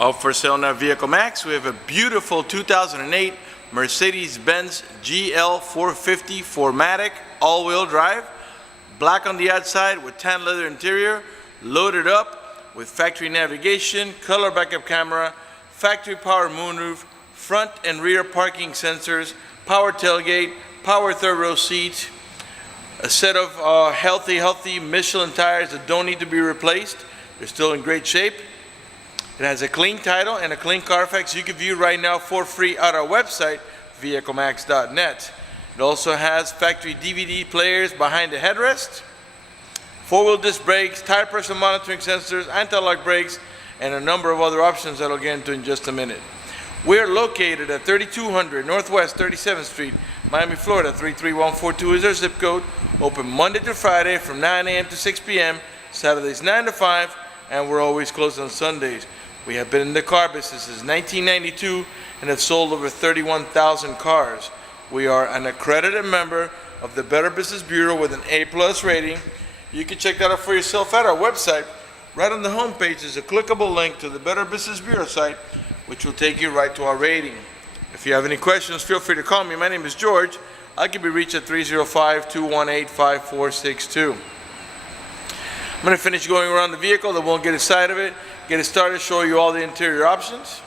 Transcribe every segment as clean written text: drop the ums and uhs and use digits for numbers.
Out for sale now, Vehiclemax. We have a beautiful 2008 Mercedes Benz GL450 Matic all-wheel drive. Black on the outside with tan leather interior, loaded up with factory navigation, color backup camera, factory power moonroof, front and rear parking sensors, power tailgate, power third row seats, a set of healthy Michelin tires that don't need to be replaced. They're still in great shape. It has a clean title and a clean Carfax you can view right now for free at our website, vehiclemax.net. It also has factory DVD players behind the headrest, four-wheel disc brakes, tire pressure monitoring sensors, anti-lock brakes, and a number of other options that I'll get into in just a minute. We're located at 3200 Northwest 37th Street, Miami, Florida. 33142 is our zip code. Open Monday to Friday from 9 a.m. to 6 p.m., Saturdays 9 to 5, and we're always closed on Sundays. We have been in the car business since 1992 and have sold over 31,000 cars. We are an accredited member of the Better Business Bureau with an A+ rating. You can check that out for yourself at our website. Right on the home page is a clickable link to the Better Business Bureau site, which will take you right to our rating. If you have any questions, feel free to call me. My name is George. I can be reached at 305-218-5462. I'm going to finish going around the vehicle, then we'll get inside of it, get it started, show you all the interior options.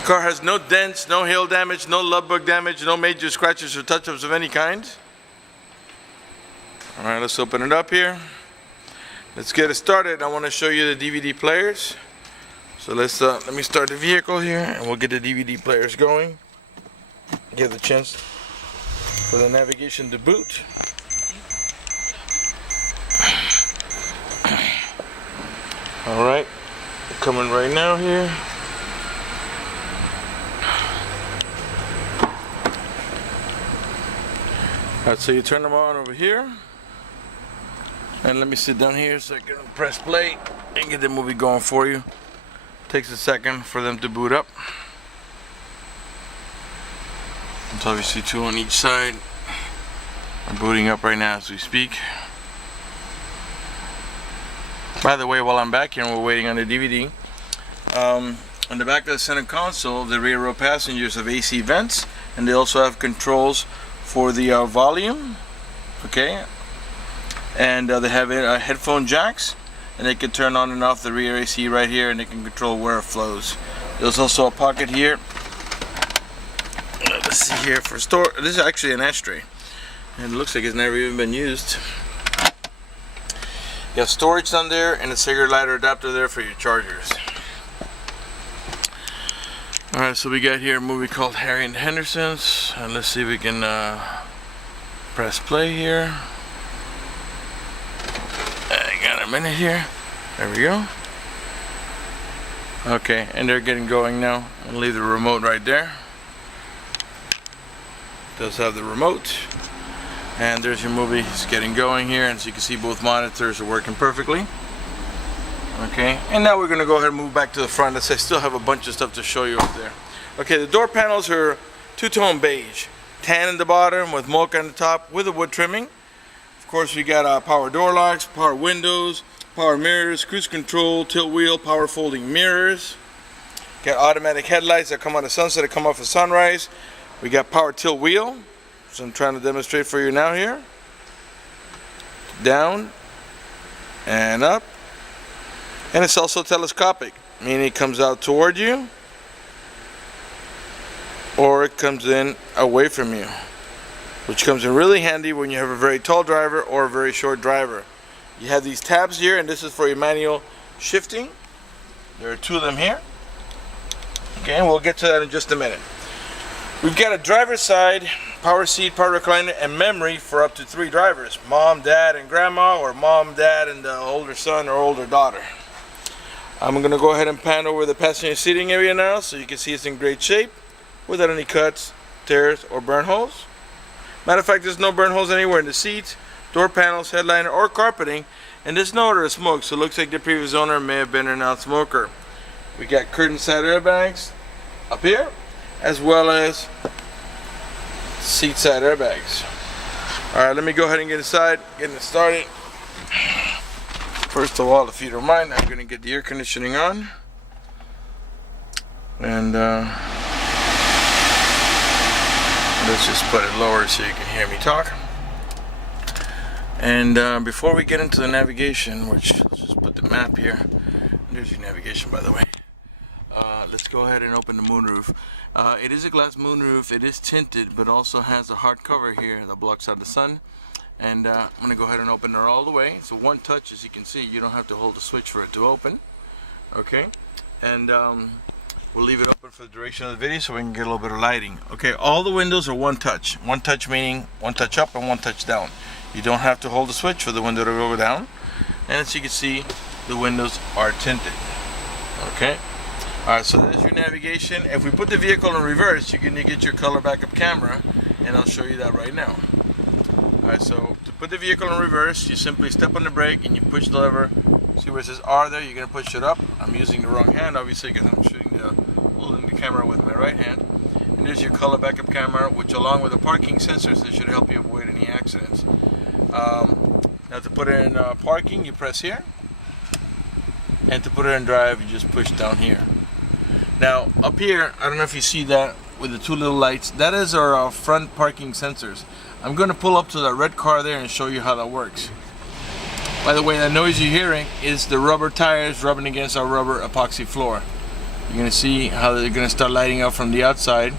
The car has no dents, no hail damage, no lug bug damage, no major scratches or touch-ups of any kind. All right, let's open it up here. Let's get it started. I want to show you the DVD players. So let me start the vehicle here, and we'll get the DVD players going. Give the chance for the navigation to boot. All right, coming right now here. All right, so you turn them on over here. And let me sit down here so I can press play and get the movie going for you. Takes a second for them to boot up. There's obviously two on each side. I'm booting up right now as we speak. By the way, while I'm back here and we're waiting on the DVD, on the back of the center console, the rear row passengers have AC vents, and they also have controls for the volume. Okay. And they have headphone jacks, and they can turn on and off the rear AC right here, and they can control where it flows. There's also a pocket here. Let's see here for store. This is actually an ashtray, and it looks like it's never even been used. You have storage down there and a cigarette lighter adapter there for your chargers. Alright, so we got here a movie called Harry and the Hendersons, and let's see if we can press play here. I got a minute here. There we go. Okay, and they're getting going now. I'll leave the remote right there. Does have the remote. And there's your movie. It's getting going here, and so you can see both monitors are working perfectly. Okay, and now we're going to go ahead and move back to the front. I still have a bunch of stuff to show you up there. Okay, the door panels are two-tone beige. Tan in the bottom with mocha on the top with a wood trimming. Of course, we got power door locks, power windows, power mirrors, cruise control, tilt wheel, power folding mirrors. Got automatic headlights that come on the sunset, that come off of sunrise. We got power tilt wheel, so I'm trying to demonstrate for you now here. Down and up. And it's also telescopic, meaning it comes out toward you or it comes in away from you, which comes in really handy when you have a very tall driver or a very short driver. You have these tabs here, and this is for your manual shifting. There are two of them here. Okay, and we'll get to that in just a minute. We've got a driver's side, power seat, power recliner, and memory for up to 3 drivers. Mom, dad, and grandma, or mom, dad, and the older son or older daughter. I'm going to go ahead and pan over the passenger seating area now so you can see it's in great shape without any cuts, tears, or burn holes. Matter of fact, there's no burn holes anywhere in the seats, door panels, headliner, or carpeting, and there's no odor of smoke, so it looks like the previous owner may have been a non-smoker. We got curtain side airbags up here, as well as seat side airbags. Alright, let me go ahead and get inside, getting it started. First of all, if you don't mind, I'm gonna get the air conditioning on, and let's just put it lower so you can hear me talk. And before we get into the navigation, which let's just put the map here. There's your navigation, by the way. Let's go ahead and open the moonroof. It is a glass moonroof. It is tinted, but also has a hard cover here that blocks out the sun. And I'm going to go ahead and open it all the way. So one touch, as you can see, you don't have to hold the switch for it to open. Okay, and we'll leave it open for the duration of the video so we can get a little bit of lighting. Okay, all the windows are one touch. One touch meaning one touch up and one touch down. You don't have to hold the switch for the window to go down. And as you can see, the windows are tinted. Okay. Alright, so there's your navigation. If we put the vehicle in reverse, you're going to get your color backup camera, and I'll show you that right now. Alright, so to put the vehicle in reverse, you simply step on the brake and you push the lever. See where it says R there? You're going to push it up. I'm using the wrong hand, obviously, because I'm holding the camera with my right hand. And there's your color backup camera, which along with the parking sensors, that should help you avoid any accidents. Now to put it in parking, you press here. And to put it in drive, you just push down here. Now up here, I don't know if you see that with the two little lights, that is our front parking sensors. I'm going to pull up to that red car there and show you how that works. By the way, that noise you're hearing is the rubber tires rubbing against our rubber epoxy floor. You're going to see how they're going to start lighting up from the outside,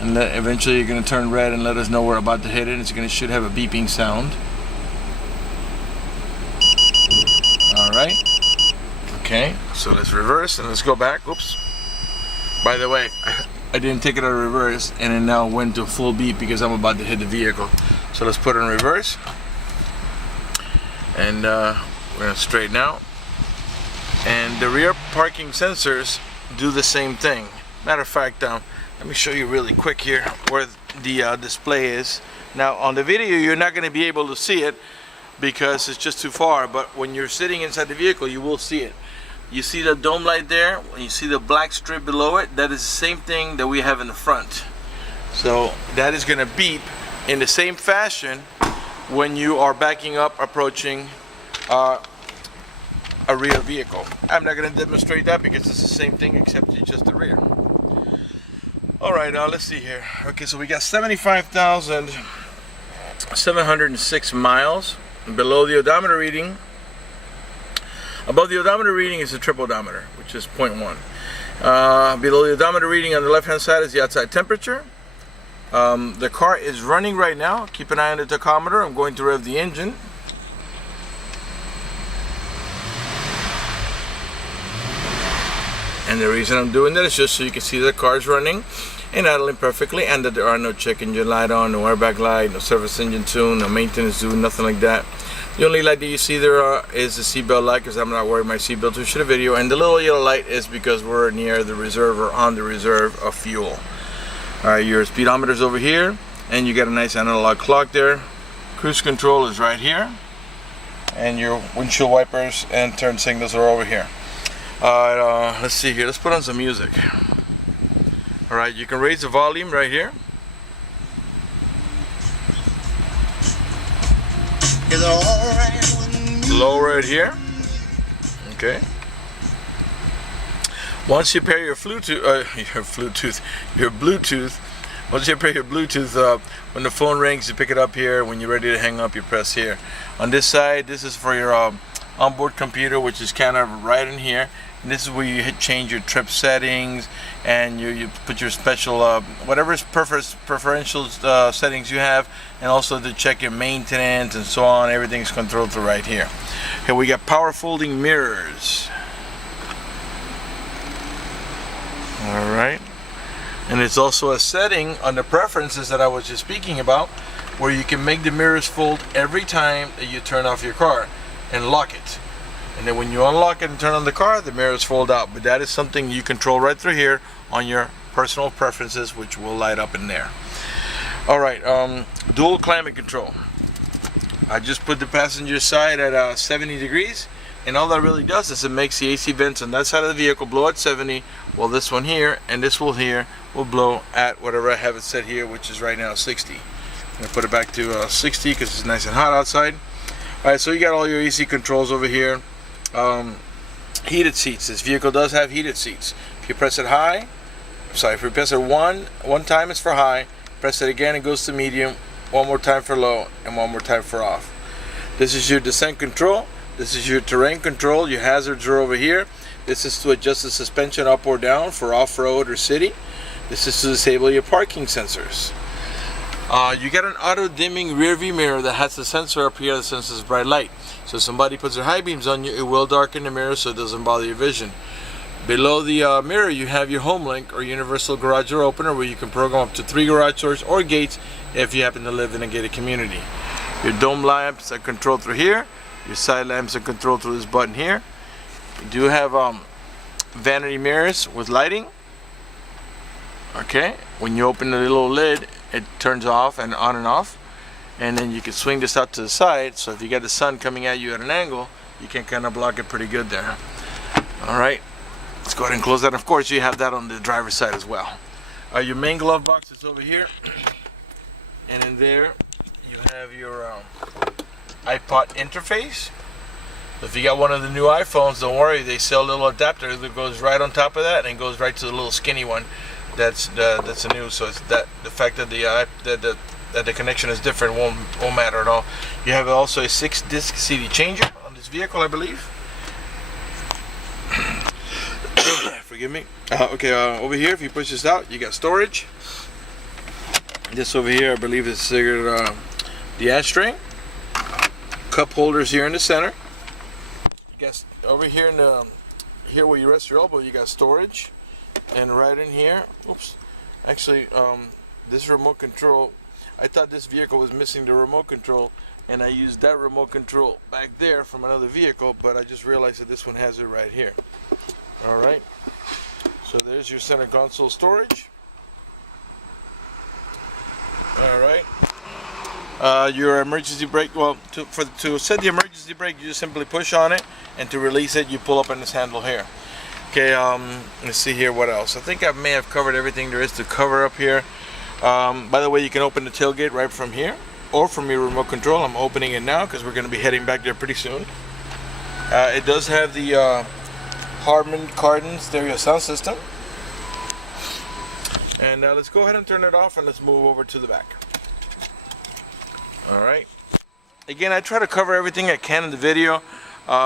and eventually you're going to turn red and let us know we're about to hit it. Should have a beeping sound. Alright. Okay, so let's reverse and let's go back. Oops. By the way, I didn't take it out of reverse, and it now went to full beep because I'm about to hit the vehicle. So let's put it in reverse. And we're going to straighten out. And the rear parking sensors do the same thing. Matter of fact, let me show you really quick here where the display is. Now on the video you're not going to be able to see it because it's just too far, but when you're sitting inside the vehicle you will see it. You see the dome light there, when you see the black strip below it, that is the same thing that we have in the front. So that is going to beep in the same fashion when you are backing up approaching a rear vehicle. I'm not going to demonstrate that because it's the same thing except it's just the rear. Alright, let's see here. Okay, so we got 75,706 miles below the odometer reading. Above the odometer reading is the trip odometer, which is 0.1. Below the odometer reading on the left hand side is the outside temperature. The car is running right now. Keep an eye on the tachometer. I'm going to rev the engine. And the reason I'm doing that is just so you can see the car is running and idling perfectly, and that there are no check engine light on, no airbag light, no service engine tune, no maintenance due, nothing like that. The only light that you see there is the seatbelt light, because I'm not wearing my seatbelt to shoot a video, and the little yellow light is because we're near the reserve or on the reserve of fuel. Alright, your speedometer's over here, and you got a nice analog clock there. Cruise control is right here, and your windshield wipers and turn signals are over here. Alright, let's see here. Let's put on some music. Alright, you can raise the volume right here. Lower it here. Okay. Once you pair your Bluetooth, once you pair your Bluetooth up, when the phone rings, you pick it up here. When you're ready to hang up, you press here. On this side, this is for your onboard computer, which is kind of right in here. And this is where you change your trip settings, and you put your special whatever preferential settings you have, and also to check your maintenance and so on. Everything's controlled through right here. Okay, we got power folding mirrors. Alright, and it's also a setting on the preferences that I was just speaking about, where you can make the mirrors fold every time that you turn off your car and lock it. And then when you unlock it and turn on the car, the mirrors fold out. But that is something you control right through here on your personal preferences, which will light up in there. Alright, dual climate control. I just put the passenger side at 70 degrees, and all that really does is it makes the AC vents on that side of the vehicle blow at 70, while this one here and this one here will blow at whatever I have it set here, which is right now 60. I'm going to put it back to 60 because it's nice and hot outside. Alright, so you got all your AC controls over here. Heated seats. This vehicle does have heated seats. If you press it high, if you press it one time it's for high, press it again, it goes to medium, one more time for low, and one more time for off. This is your descent control. This is your terrain control. Your hazards are over here. This is to adjust the suspension up or down for off-road or city. This is to disable your parking sensors. You get an auto-dimming rear view mirror that has a sensor up here that senses bright light. So if somebody puts their high beams on you, it will darken the mirror so it doesn't bother your vision. Below the mirror, you have your home link or universal garage door opener, where you can program up to 3 garage doors or gates if you happen to live in a gated community. Your dome lamps are controlled through here. Your side lamps are controlled through this button here. You do have vanity mirrors with lighting. Okay, when you open the little lid, it turns off and on and off, and then you can swing this out to the side, so if you got the sun coming at you at an angle, you can kind of block it pretty good there. Alright, let's go ahead and close that. Of course, you have that on the driver's side as well. Your main glove box is over here, and in there you have your iPod interface. If you got one of the new iPhones, don't worry, they sell a little adapter that goes right on top of that and goes right to the little skinny one. That's a new, so it's that the fact that the connection is different won't matter at all. You have also a 6-disc CD changer on this vehicle, I believe. Forgive me. Over here, if you push this out, you got storage. This over here, I believe, is the ashtray. Cup holders here in the center. You got over here here where you rest your elbow, you got storage. And right in here, oops, actually, this remote control, I thought this vehicle was missing the remote control, and I used that remote control back there from another vehicle, but I just realized that this one has it right here. Alright, so there's your center console storage. Alright, your emergency brake, well, to set the emergency brake, you just simply push on it, and to release it, you pull up on this handle here. Okay, let's see here what else. I think I may have covered everything there is to cover up here. By the way, you can open the tailgate right from here or from your remote control. I'm opening it now because we're going to be heading back there pretty soon. It does have the Harman Kardon stereo sound system. And let's go ahead and turn it off and let's move over to the back. Alright. Again, I try to cover everything I can in the video.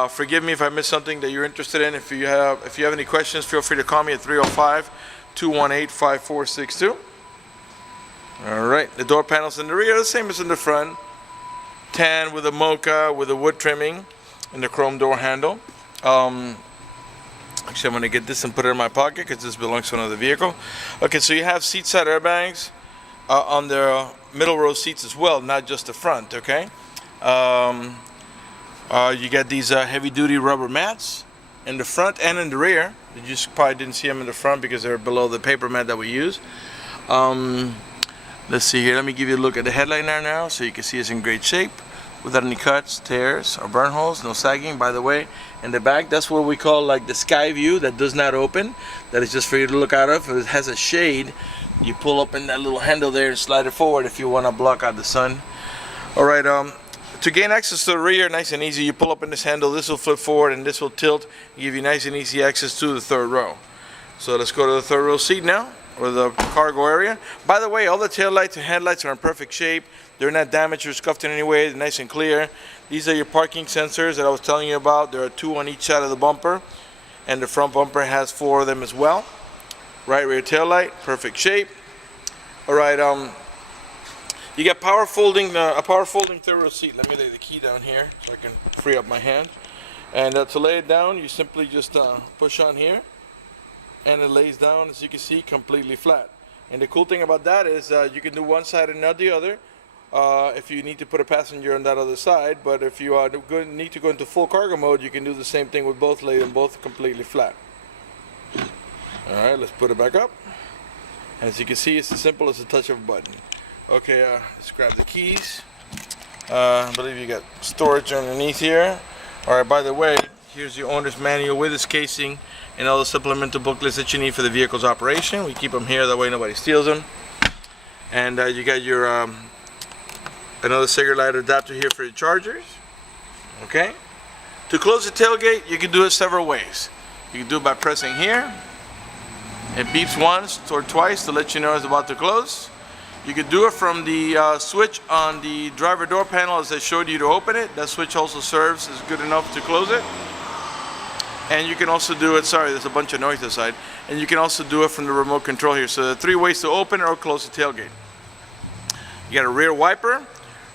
Forgive me if I missed something that you're interested in. If you have any questions, feel free to call me at 305-218-5462. Alright, the door panels in the rear are the same as in the front. Tan with a mocha with a wood trimming and the chrome door handle. Actually, I'm going to get this and put it in my pocket because this belongs to another vehicle. Okay, so you have seat side airbags on the middle row seats as well, not just the front, okay? You got these heavy-duty rubber mats in the front and in the rear. You just probably didn't see them in the front because they're below the paper mat that we use. Let's see here. Let me give you a look at the headliner now so you can see it's in great shape without any cuts, tears, or burn holes. No sagging, by the way. In the back, that's what we call like the sky view that does not open. That is just for you to look out of. If it has a shade, you pull up in that little handle there and slide it forward if you want to block out the sun. Alright, to gain access to the rear, nice and easy, you pull up in this handle, this will flip forward and this will tilt, give you nice and easy access to the third row. So let's go to the third row seat now, or the cargo area. By the way, all the tail lights and headlights are in perfect shape. They're not damaged or scuffed in any way, they're nice and clear. These are your parking sensors that I was telling you about. There are 2 on each side of the bumper, and the front bumper has 4 of them as well. Right rear tail light, perfect shape. Alright, you got a power folding third row seat. Let me lay the key down here so I can free up my hand. And to lay it down, you simply just push on here, and it lays down, as you can see, completely flat. And the cool thing about that is you can do one side and not the other if you need to put a passenger on that other side. But if you need to go into full cargo mode, you can do the same thing with both, lay them both completely flat. Alright, let's put it back up. And as you can see, it's as simple as a touch of a button. Okay, let's grab the keys. I believe you got storage underneath here. Alright, by the way, here's your owner's manual with its casing and all the supplemental booklets that you need for the vehicle's operation. We keep them here, that way nobody steals them. And you got your another cigarette lighter adapter here for your chargers. Okay? To close the tailgate, you can do it several ways. You can do it by pressing here. It beeps once or twice to let you know it's about to close. You could do it from the switch on the driver door panel as I showed you to open it. That switch also serves as good enough to close it. And you can also do it, sorry, there's a bunch of noise aside. And you can also do it from the remote control here. So there are 3 ways to open or close the tailgate. You got a rear wiper,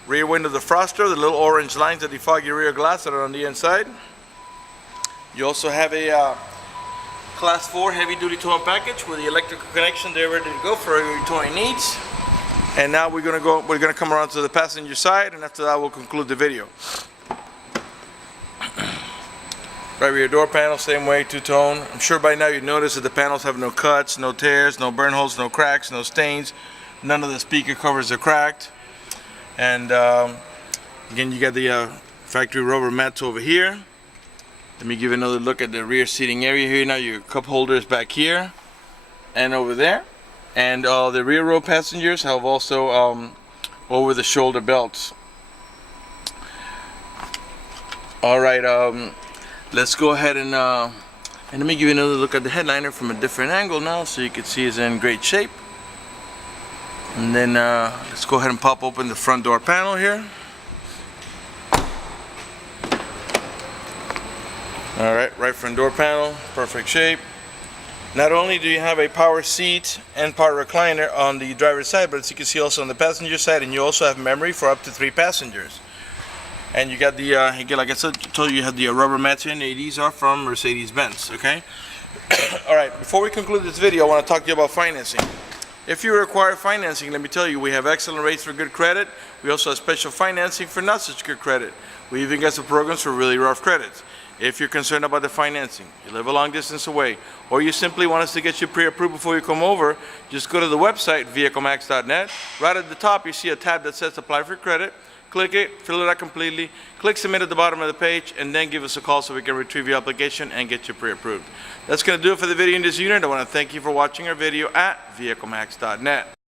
rear window defroster, the little orange lines that defog your rear glass that are on the inside. You also have a Class 4 heavy duty towing package with the electrical connection there ready to go for your towing needs. And now we're gonna come around to the passenger side, and after that we'll conclude the video. Right rear door panel, same way, two-tone. I'm sure by now you noticed that the panels have no cuts, no tears, no burn holes, no cracks, no stains. None of the speaker covers are cracked. And again, you got the factory rubber mats over here. Let me give you another look at the rear seating area here. Now your cup holders back here and over there. And the rear row passengers have also over the shoulder belts. Alright, let's go ahead and let me give you another look at the headliner from a different angle now so you can see it's in great shape. And then let's go ahead and pop open the front door panel here. Alright, right front door panel, perfect shape. Not only do you have a power seat and power recliner on the driver's side, but as you can see also on the passenger side, and you also have memory for up to 3 passengers. And you got the, again, like I told you, you have the rubber mats here, and these are from Mercedes Benz, okay? Alright, before we conclude this video, I want to talk to you about financing. If you require financing, let me tell you, we have excellent rates for good credit. We also have special financing for not such good credit. We even got some programs for really rough credits. If you're concerned about the financing, you live a long distance away, or you simply want us to get you pre-approved before you come over, just go to the website, vehiclemax.net. Right at the top, you see a tab that says Apply for Credit. Click it, fill it out completely, click Submit at the bottom of the page, and then give us a call so we can retrieve your application and get you pre-approved. That's going to do it for the video in this unit. I want to thank you for watching our video at vehiclemax.net.